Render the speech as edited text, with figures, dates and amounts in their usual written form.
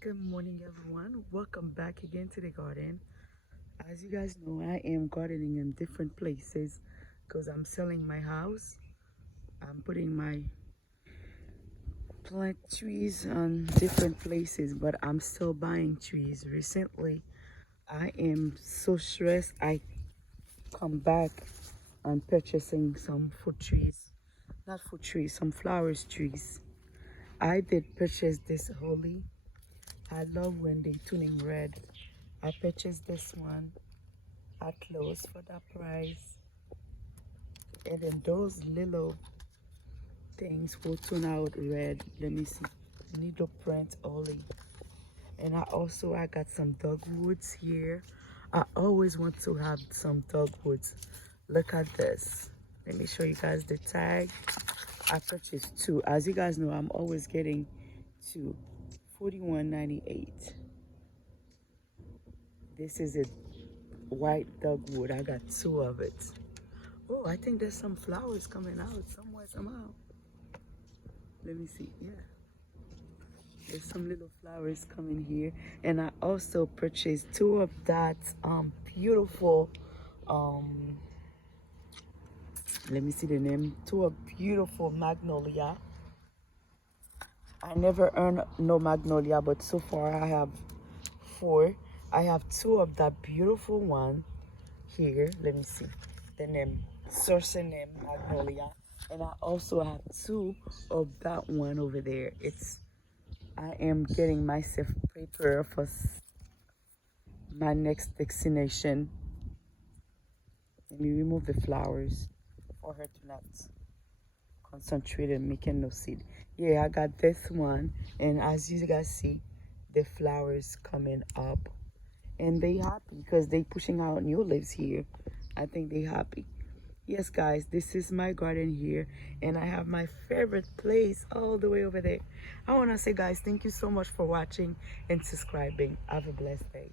Good morning, everyone. Welcome back again to the garden. As you guys know, I am gardening in different places because I'm selling my house. I'm putting my plant trees on different places, but I'm still buying trees. Recently, I am so stressed. I come back and purchasing some fruit trees, not fruit trees, some flowers trees. I did purchase this holly. I love when they turning red. I purchased this one at Lowe's for that price. And then those little things will turn out red. Let me see. Needle print only. And I got some dogwoods here. I always want to have some dogwoods. Look at this. Let me show you guys the tag. I purchased two. As you guys know, I'm always getting two. 41.98. This is a white dogwood. I got two of it. Oh, I think there's some flowers coming out somewhere, somehow. Let me see. Yeah. There's some little flowers coming here. And I also purchased two of that beautiful, um, let me see the name. Two of beautiful magnolia. I never earned no magnolia, but so far I have four. I have two of that beautiful one here. Let me see the name. Name magnolia. And I also have two of that one over there. I am getting myself prepared for my next destination. Let me remove the flowers for her to not concentrate and making no seed. Yeah, I got this one, and as you guys see, the flowers coming up, and they happy because they pushing out new leaves here. I think they happy. Yes, guys, this is my garden here, and I have my favorite place all the way over there. I want to say, guys, thank you so much for watching and subscribing. Have a blessed day.